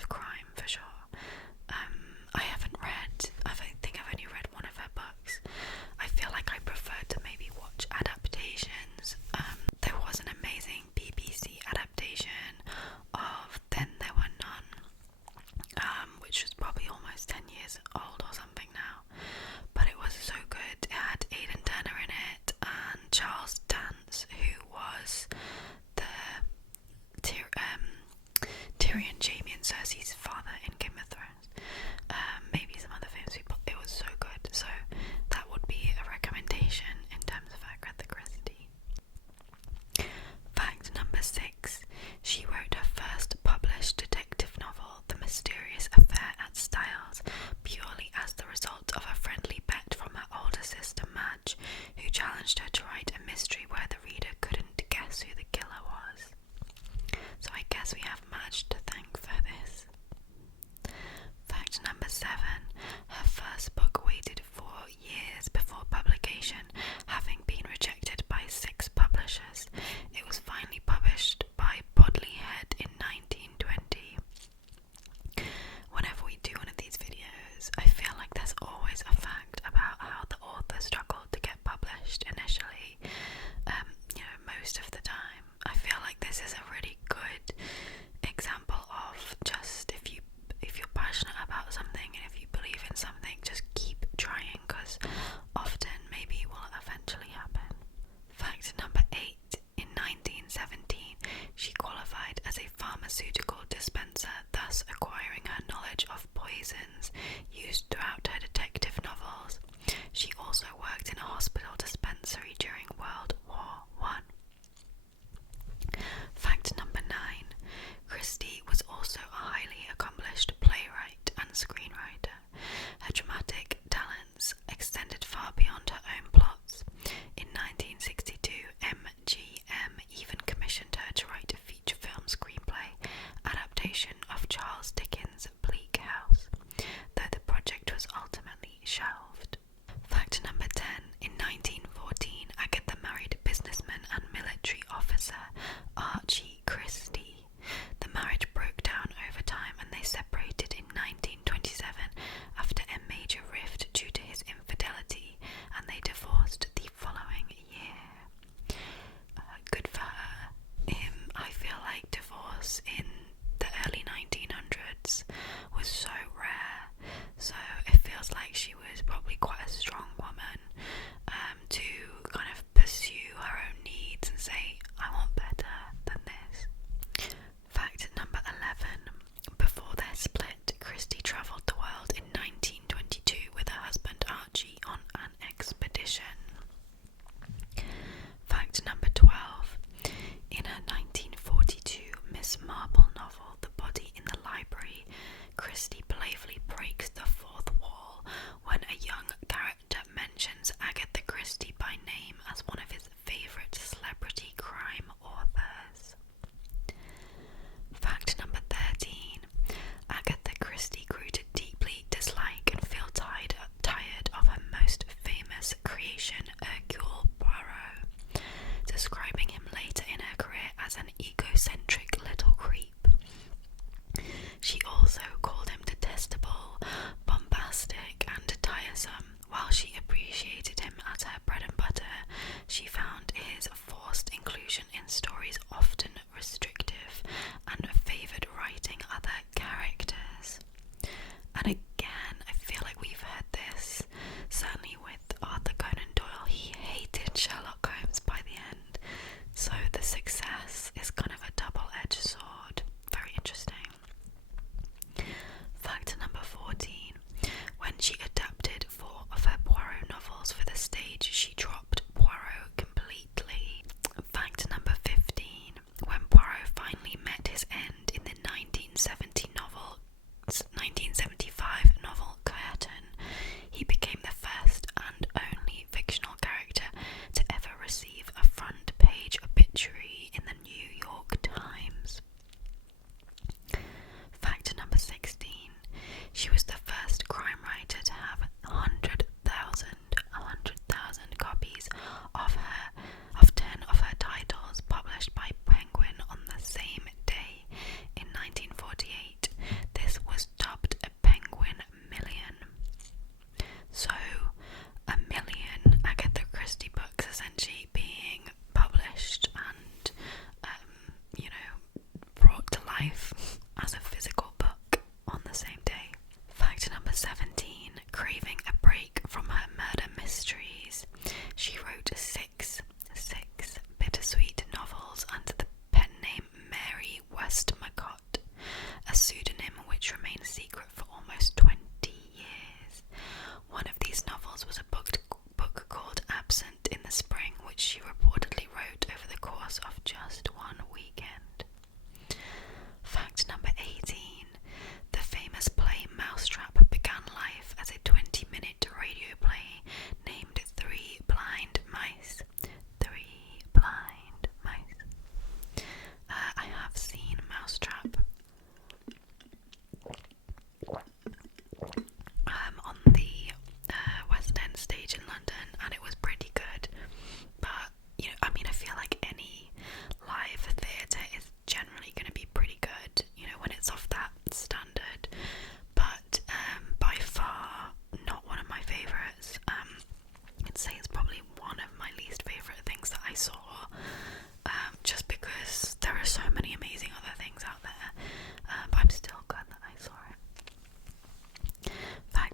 of crime for sure. I think I've only read one of her books. I feel like I prefer to maybe watch adaptations. There was an amazing BBC adaptation of Then There Were None, which was probably almost 10 years old or something now, but it was so good. It had Aidan Turner in it and Charles Dance, who was the Tyrion, Jaime and Cersei's father in Game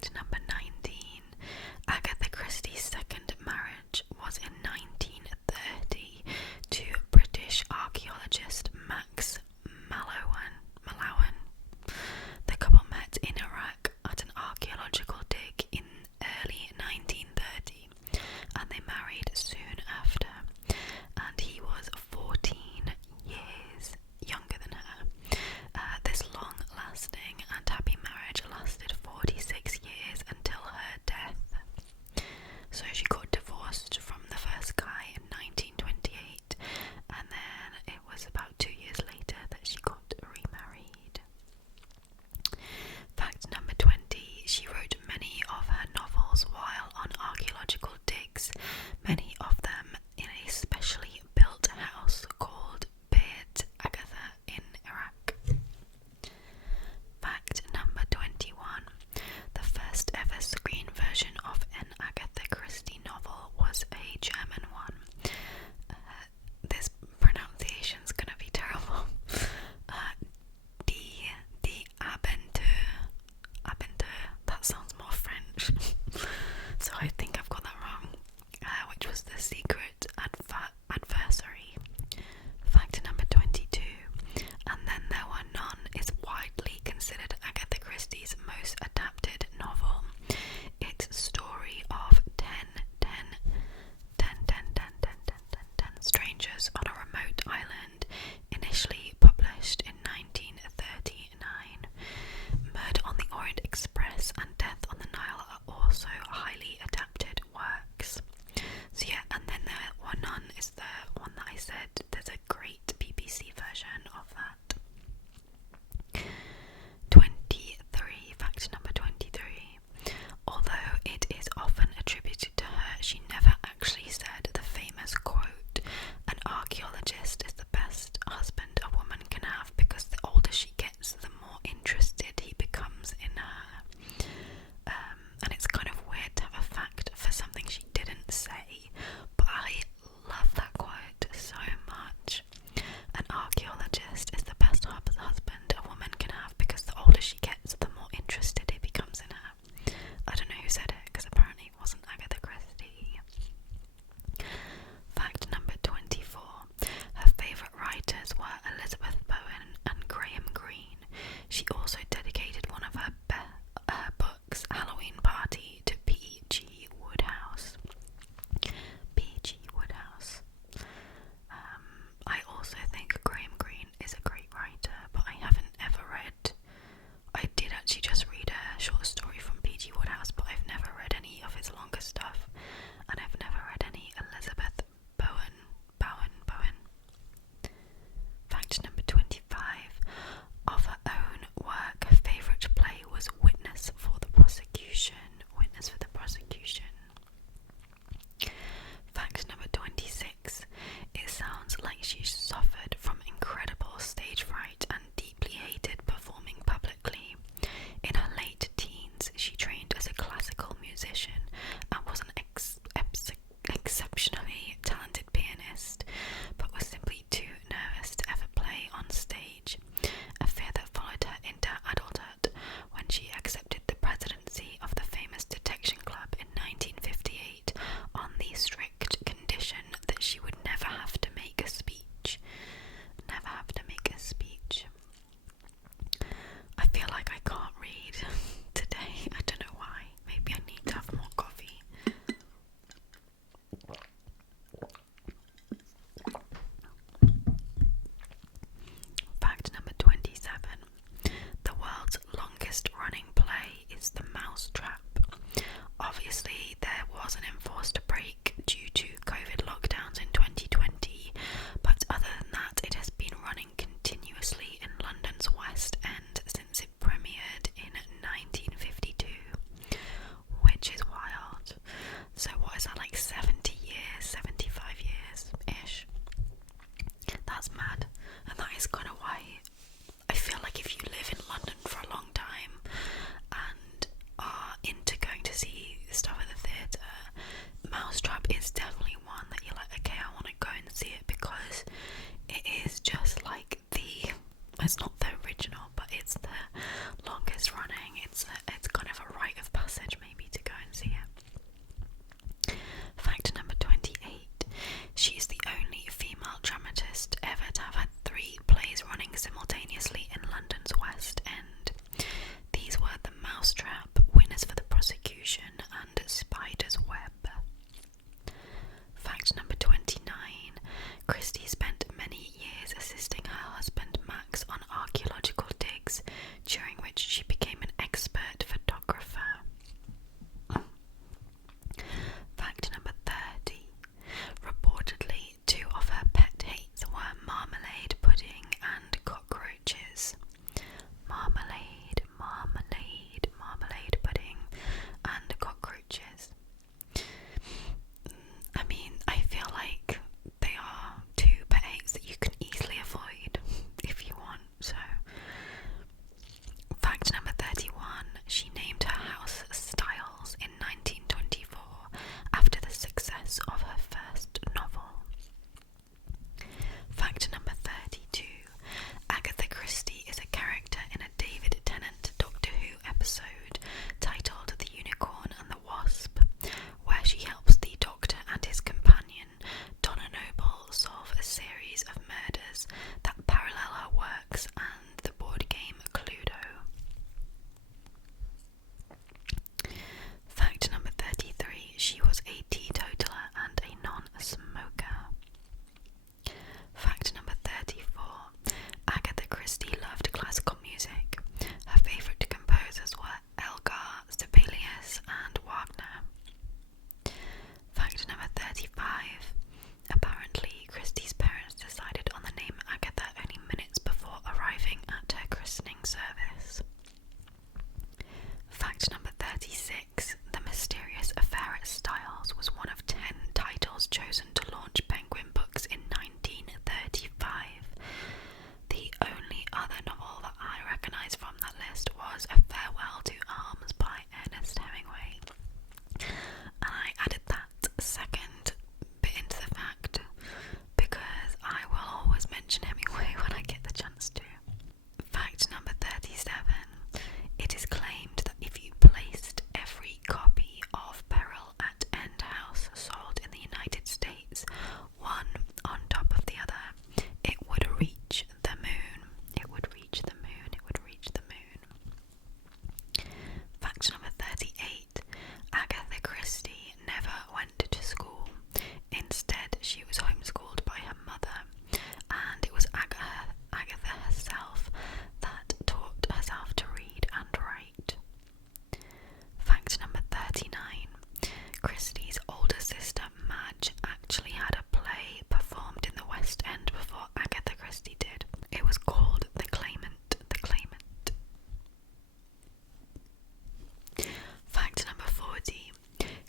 Fact number 19. Agatha Christie's second marriage was in 1930 to British archaeologist Max Mallowan. The couple met in Iraq at an archaeological dig in early 1930, and they married soon after, and he was 14 years younger than her. This long-lasting and happy marriage lasted 46 years until her death. So she got divorced from the first guy in 1928, and then it was about 2 years later that she got remarried. Fact number 20. She wrote many of her novels while on archaeological digs, many of them in a specially built house called Beit Agatha in Iraq. Fact number 21. The first ever screen version of an Agatha Christie novel was a German one. This pronunciation's gonna be terrible. Die Abenteuer, that sounds more French. So I think I've got that wrong. Which was The Secret Adversary. Fact number 22. And Then There Were None is widely considered Agatha Christie's most adapted novel. Its story of 10 strangers on a remote island, initially published in 1939. Murder on the Orient Express and Death on the Nile are also highly adapted works. So yeah, And Then There Were None is the one that I said. There's a great BBC version of that. 23. Fact number 23. Although it is often attributed to her, she never actually said the famous quote, "An archaeologist is the best husband a woman can have because the older she gets, the more interested he becomes in her." And it's kind of weird to have a fact for something she didn't say, but I love that quote so much. An archaeologist is the best husband a woman can have because the older she gets, the more interested he becomes in her. I don't know who said it, because apparently it wasn't Agatha Christie. Fact number 24. Her favourite writers were Elizabeth Bowen and Graham Greene. She also dedicated one of her books, Halloween Party, to P.G. Wodehouse. P.G. Wodehouse. I also think Graham Greene is a great writer, but I haven't ever read. I did actually just read a short story from P.G. Wodehouse, but I've never read any of his longer stuff, and I've never read any Elizabeth Bowen. Fact number 25. Of her own work, her favourite play was Witness for the Prosecution. Fact number 26. It sounds like she suffered from incredible stage fright and deeply hated performing publicly. In her late teens,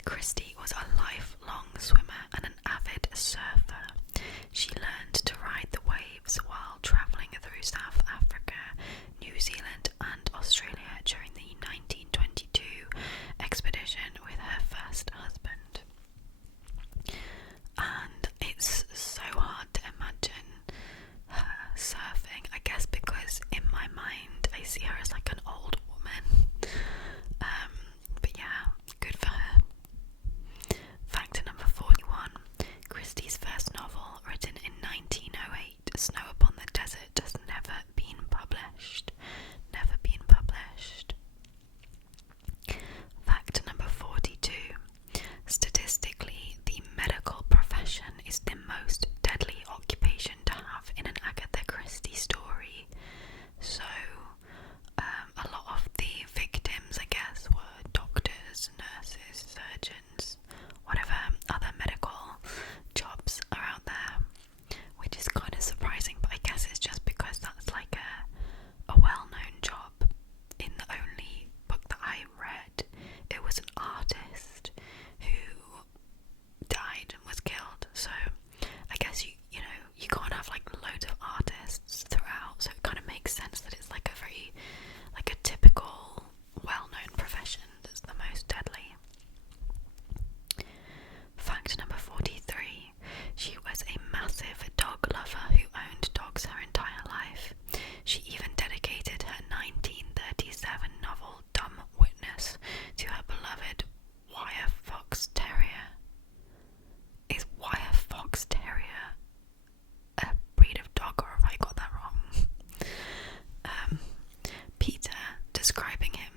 Christie was a lifelong swimmer and an avid surfer. She learned to ride the waves while travelling through South Africa, New Zealand and Australia during the 1922 expedition with her first husband. And it's so hard to imagine her surfing, I guess because in my mind I see her as like an old woman. But yeah, good for her. Fact number 41. Christie's first novel, written in 1908, Snow Upon the Desert, has never been published. Never been published. Fact number 42. Statistically, the medical profession is the most deadly occupation to have in an Agatha Christie story. So, a lot of the victims, I guess, were doctors, nurses, surgeons, whatever other medical jobs are out there, which is kind of surprising, but I guess it's just because that's like a well-known job. In the only book that I read, it was an artist who died and was killed, so I guess you can't have like loads of artists throughout, so it kind of makes sense that it's like a typical well-known profession that's the most deadly. Fact number 43. She was a massive dog lover who owned dogs her entire life. She even dedicated her 1937 novel Dumb Witness to her beloved Wire Fox Terrier. Is Wire Fox Terrier a breed of dog, or have I got that wrong? Peter, describing it